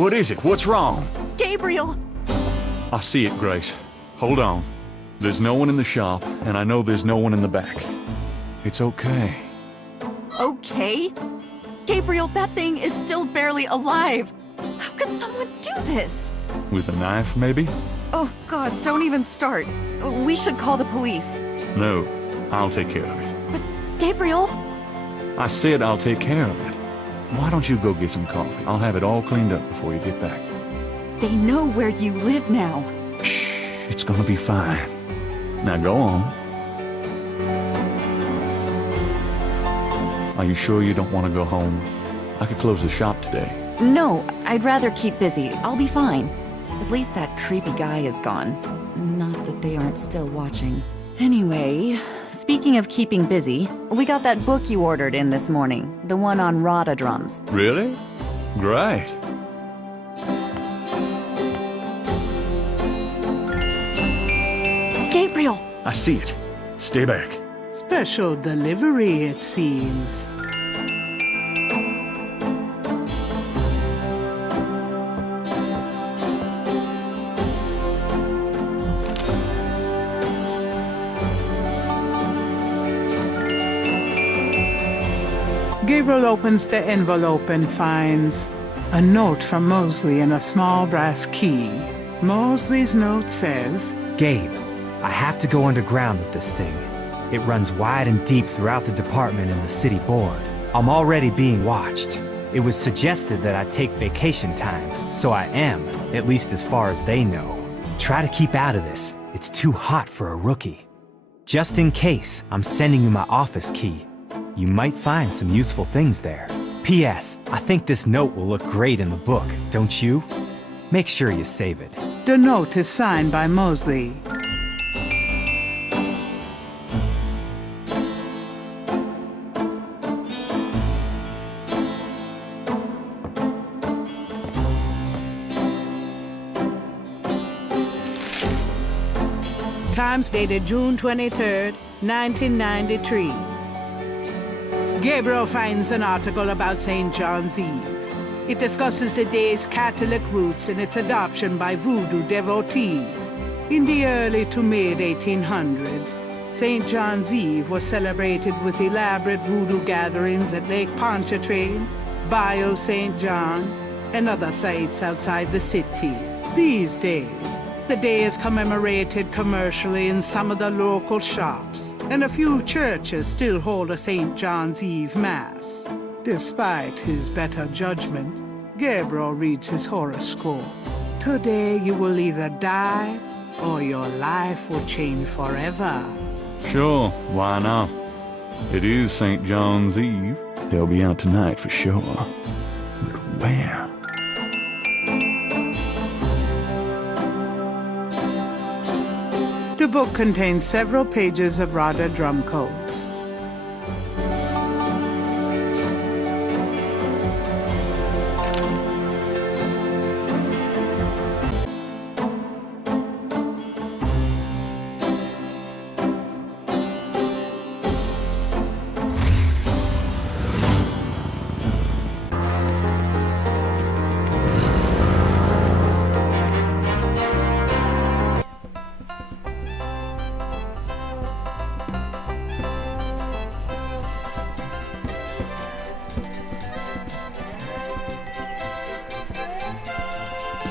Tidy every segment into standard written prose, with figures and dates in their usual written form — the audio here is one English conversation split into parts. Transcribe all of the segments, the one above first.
What is it? What's wrong? Gabriel! I see it, Grace. Hold on. There's no one in the shop, and I know there's no one in the back. It's okay. Okay? Gabriel, that thing is still barely alive. How could someone do this? With a knife, maybe? Oh, God, don't even start. We should call the police. No, I'll take care of it. But, Gabriel... I said I'll take care of it. Why don't you go get some coffee? I'll have it all cleaned up before you get back. They know where you live now. Shh, it's gonna be fine. Now go on. Are you sure you don't want to go home? I could close the shop today. No, I'd rather keep busy. I'll be fine. At least that creepy guy is gone. Not that they aren't still watching. Anyway, speaking of keeping busy, we got that book you ordered in this morning. The one on Rada drums. Really? Great. Gabriel! I see it. Stay back. Special delivery, it seems. Gabriel opens the envelope and finds a note from Mosley in a small brass key. Mosley's note says, Gabe, I have to go underground with this thing. It runs wide and deep throughout the department and the city board. I'm already being watched. It was suggested that I take vacation time, so I am, at least as far as they know. Try to keep out of this. It's too hot for a rookie. Just in case, I'm sending you my office key. You might find some useful things there. P.S. I think this note will look great in the book, don't you? Make sure you save it. the note is signed by Mosley. Times dated June 23rd, 1993. Gabriel finds an article about St. John's Eve. It discusses the day's Catholic roots and its adoption by voodoo devotees. In the early to mid-1800s, St. John's Eve was celebrated with elaborate voodoo gatherings at Lake Pontchartrain, Bayou St. John, and other sites outside the city. These days, the day is commemorated commercially in some of the local shops, and a few churches still hold a St. John's Eve Mass. Despite his better judgment, Gabriel reads his horoscope. Today you will either die, or your life will change forever. Sure, why not? It is St. John's Eve. They'll be out tonight for sure. But where? The book contains several pages of Rada drum codes.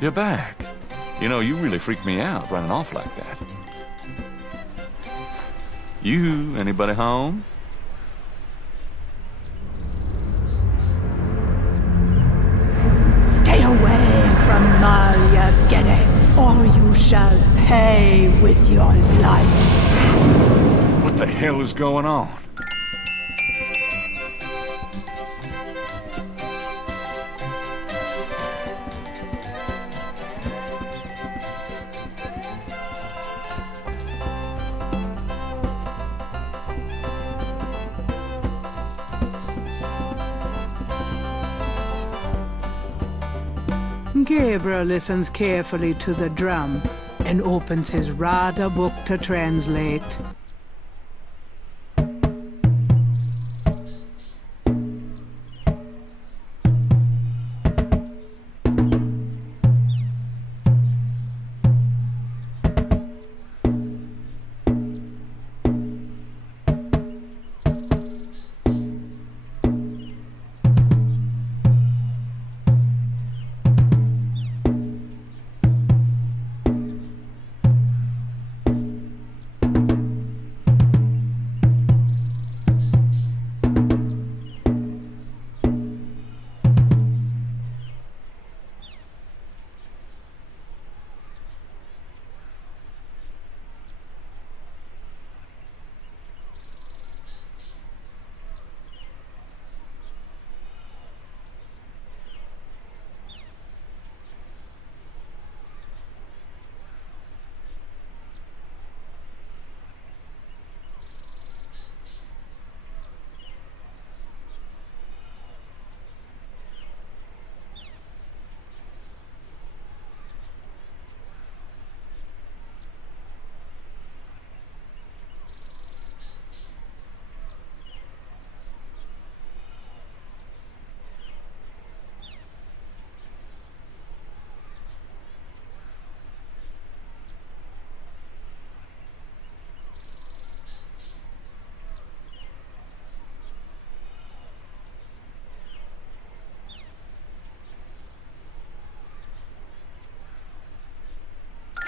You're back. You know, you really freaked me out running off like that. Anybody home? Stay away from Malia Gede, or you shall pay with your life. What the hell is going on? Gabriel listens carefully to the drum and opens his Rada book to translate.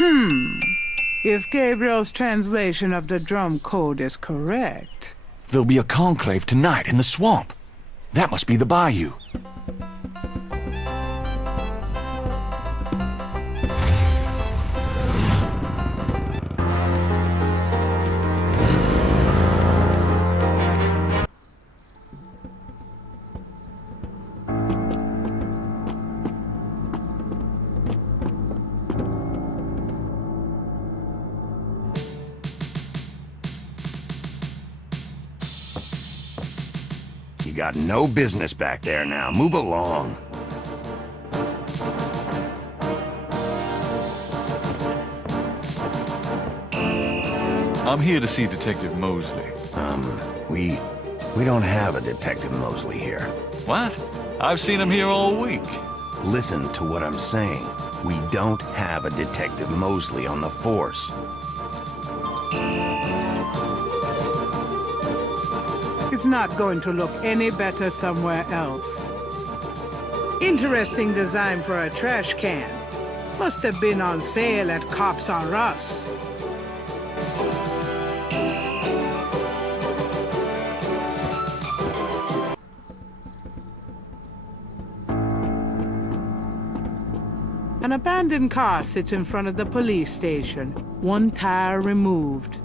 If Gabriel's translation of the drum code is correct... There'll be a conclave tonight in the swamp. That must be the bayou. You got no business back there now. Move along. I'm here to see Detective Mosley. We don't have a Detective Mosley here. What? I've seen him here all week. Listen to what I'm saying. We don't have a Detective Mosley on the force. It's not going to look any better somewhere else. Interesting design for a trash can. Must have been on sale at Cops R Us. An abandoned car sits in front of the police station, one tire removed.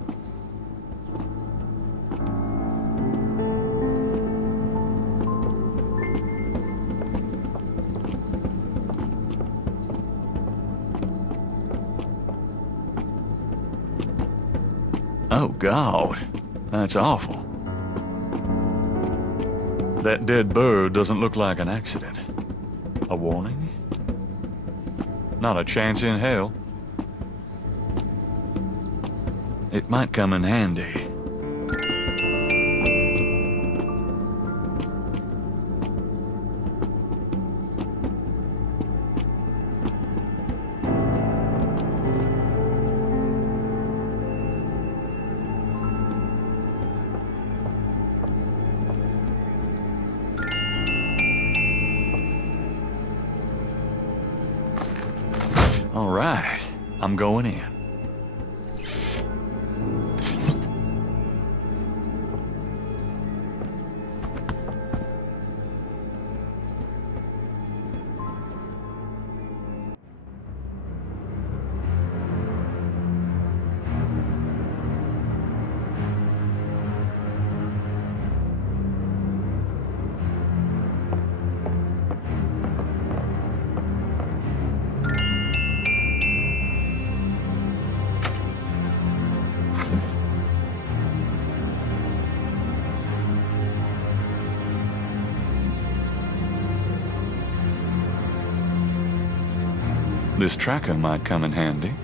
Oh, God. That's awful. That dead bird doesn't look like an accident. A warning? Not a chance in hell. It might come in handy. All right, I'm going in. This tracker might come in handy.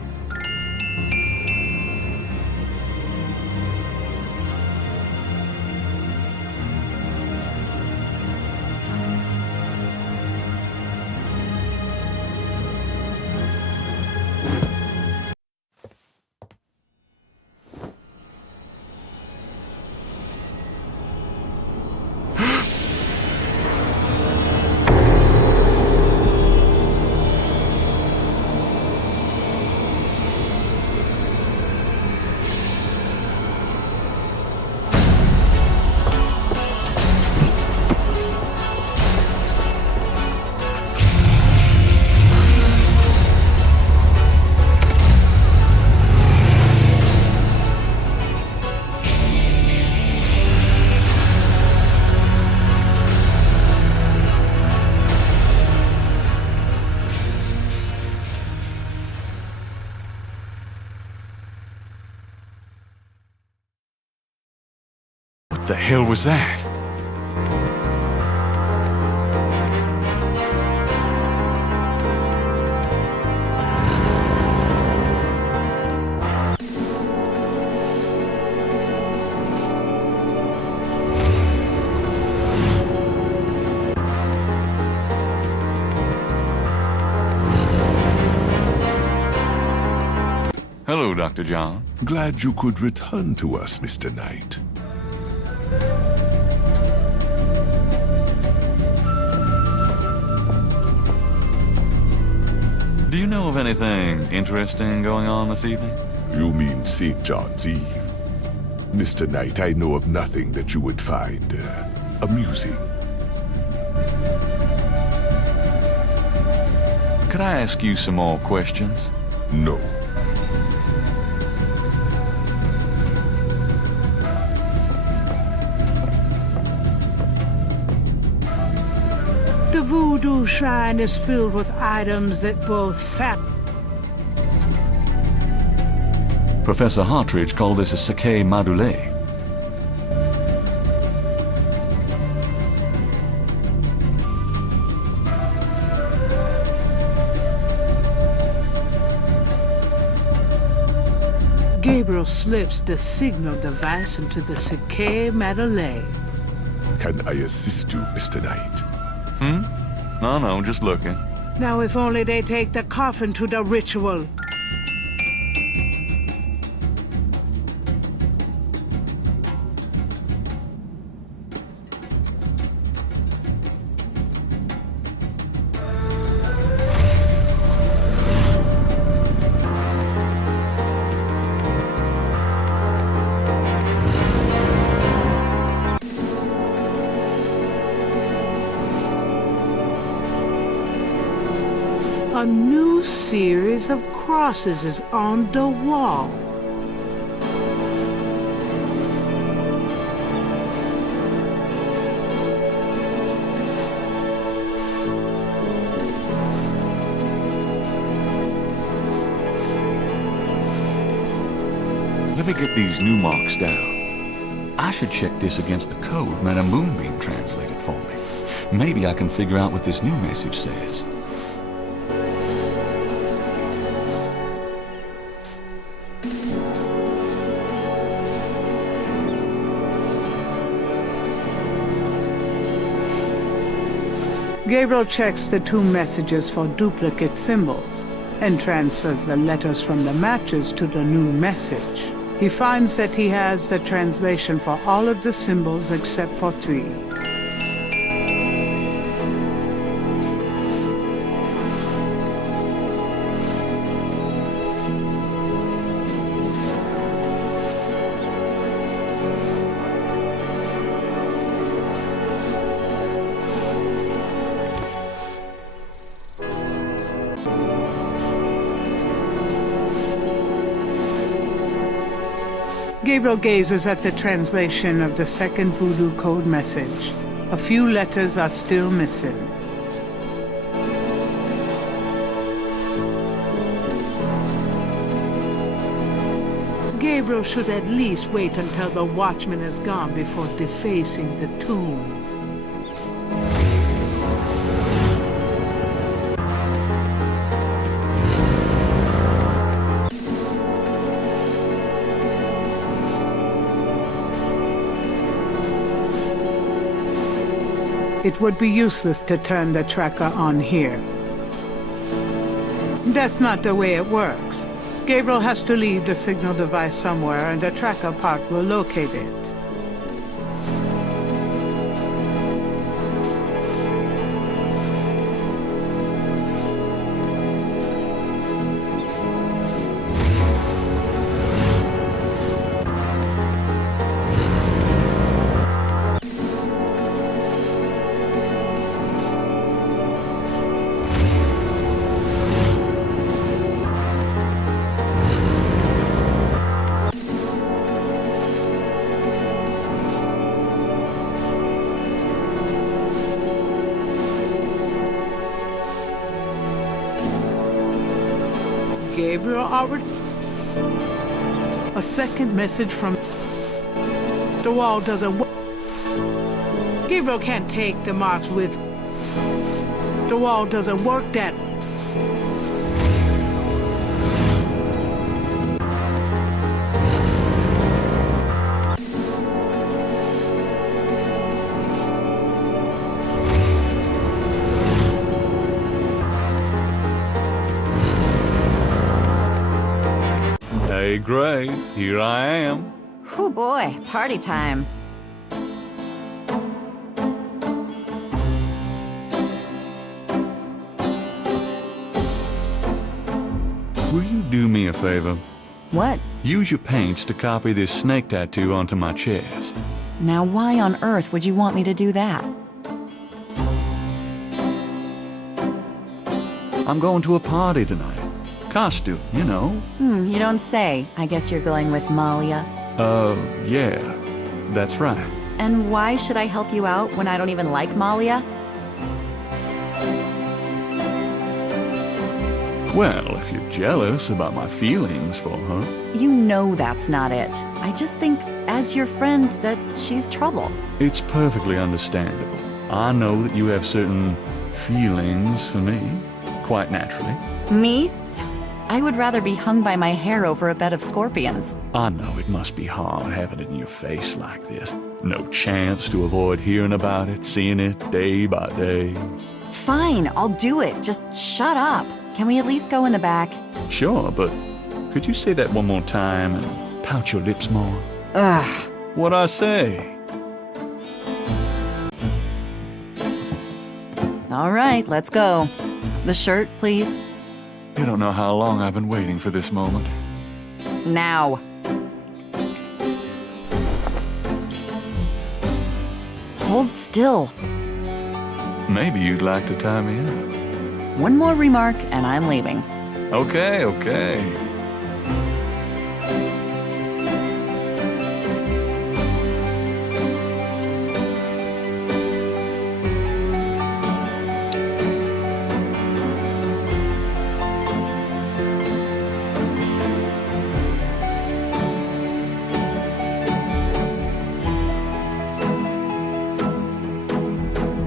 What the hell was that? Hello, Dr. John. Glad you could return to us, Mr. Knight. Do you know of anything interesting going on this evening? You mean St. John's Eve? Mr. Knight, I know of nothing that you would find amusing. Could I ask you some more questions? No. The voodoo shrine is filled with items that both fat. Professor Hartridge called this a Sake Madule. Gabriel slips the signal device into the Sake Madeleine. Can I assist you, Mr. Knight? No, just looking. Now if only they take the coffin to the ritual. A new series of crosses is on the wall. Let me get these new marks down. I should check this against the code Madame Moonbeam translated for me. Maybe I can figure out what this new message says. Gabriel checks the two messages for duplicate symbols and transfers the letters from the matches to the new message. He finds that he has the translation for all of the symbols except for 3. Gabriel gazes at the translation of the second voodoo code message. A few letters are still missing. Gabriel should at least wait until the watchman is gone before defacing the tomb. It would be useless to turn the tracker on here. That's not the way it works. Gabriel has to leave the signal device somewhere and the tracker part will locate it. Gabriel already... A second message from... The wall doesn't work. Gabriel can't take the marks with... The wall doesn't work that... Hey, Grace, here I am. Oh boy, party time. Do me a favor. What? Use your paints to copy this snake tattoo onto my chest. Now why on earth would you want me to do that? I'm going to a party tonight. Costume, you know. You don't say. I guess you're going with Malia. Yeah. That's right. And why should I help you out when I don't even like Malia? Well, if you're jealous about my feelings for her. You know that's not it. I just think, as your friend, that she's trouble. It's perfectly understandable. I know that you have certain feelings for me, quite naturally. Me? I would rather be hung by my hair over a bed of scorpions. I know it must be hard having it in your face like this. No chance to avoid hearing about it, seeing it day by day. Fine, I'll do it. Just shut up. Can we at least go in the back? Sure, but could you say that one more time and pout your lips more? Ugh. What'd I say? All right, let's go. The shirt, please. You don't know how long I've been waiting for this moment. Now. Hold still. Maybe you'd like to tie me up. One more remark and I'm leaving. Okay, okay.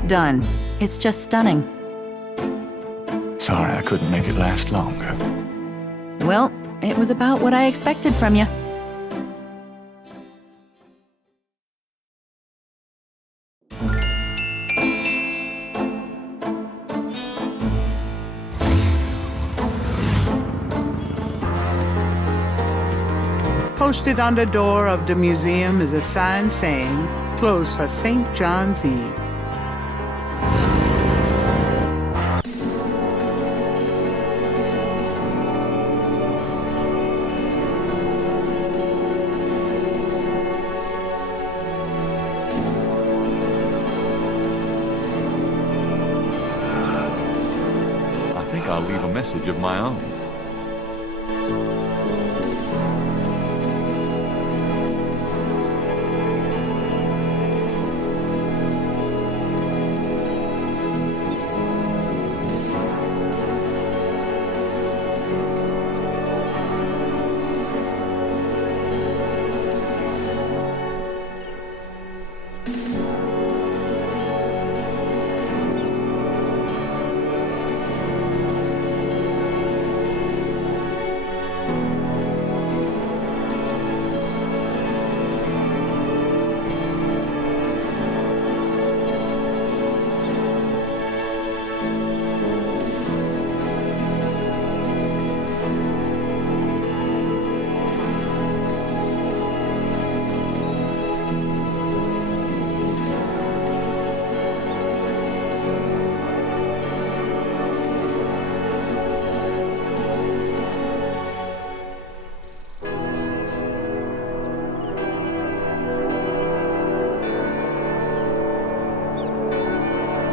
Done. It's just stunning. Sorry I couldn't make it last longer. Well, it was about what I expected from you. Posted on the door of the museum is a sign saying, closed for St. John's Eve. I think I'll leave a message of my own.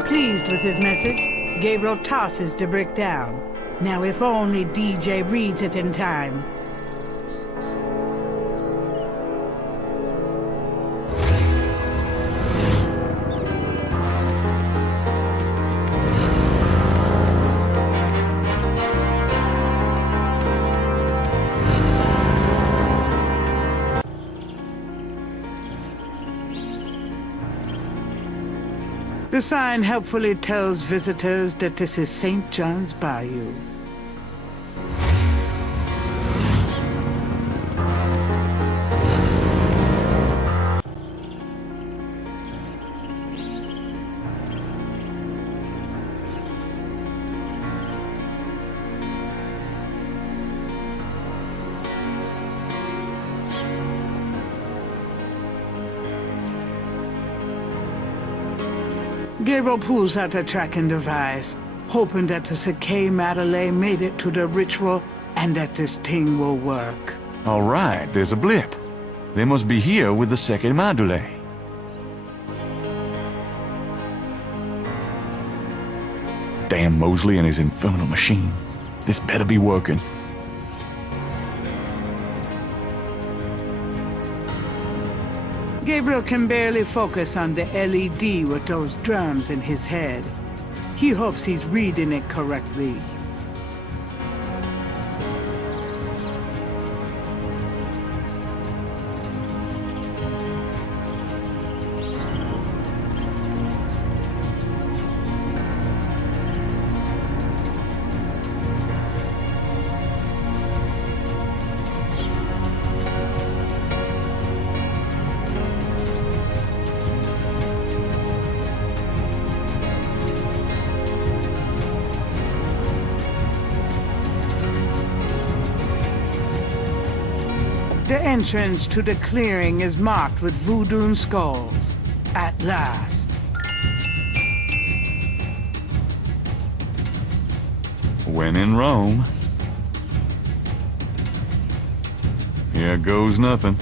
Pleased with his message, Gabriel tosses the brick down. Now if only DJ reads it in time. The sign helpfully tells visitors that this is St. John's Bayou. Gabriel pulls out a tracking device, hoping that the Saké Madeleine made it to the ritual and that this thing will work. All right, there's a blip. They must be here with the second module. Damn Mosley and his infernal machine. This better be working. Gabriel can barely focus on the LED with those drums in his head. He hopes he's reading it correctly. The entrance to the clearing is marked with voodoo skulls. At last. When in Rome. Here goes nothing.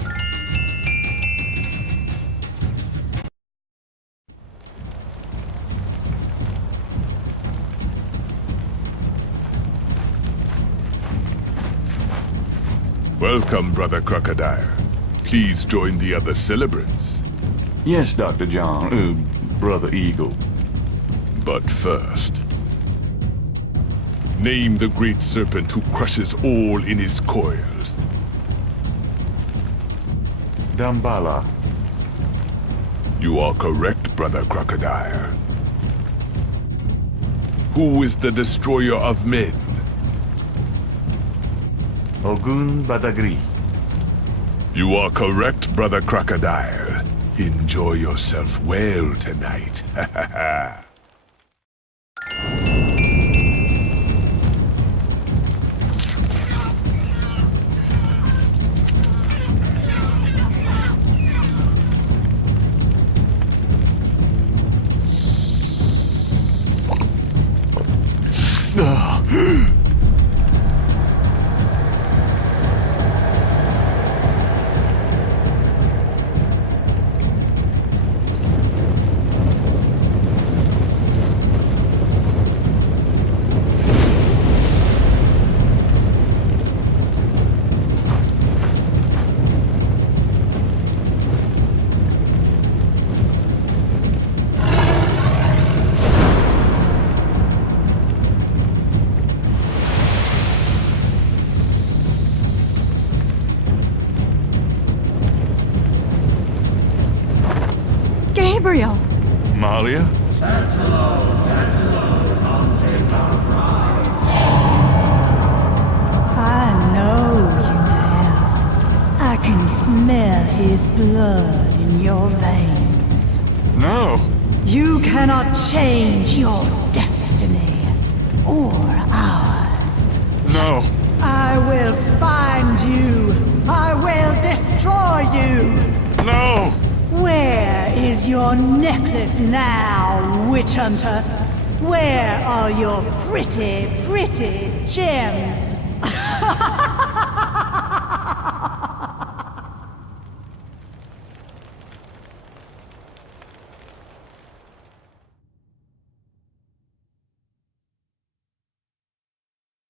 Welcome, Brother Crocodile. Please join the other celebrants. Yes, Dr. John, Brother Eagle. But first, name the great serpent who crushes all in his coils. Dambala. You are correct, Brother Crocodile. Who is the destroyer of men? Ogun Badagri. You are correct, Brother Crocodile. Enjoy yourself well tonight. Gabriel! Malia? I know you now. I can smell his blood in your veins. No! You cannot change your destiny. Or ours. No! I will find you. I will destroy you. No! Where is your necklace now, witch hunter? Where are your pretty, pretty gems?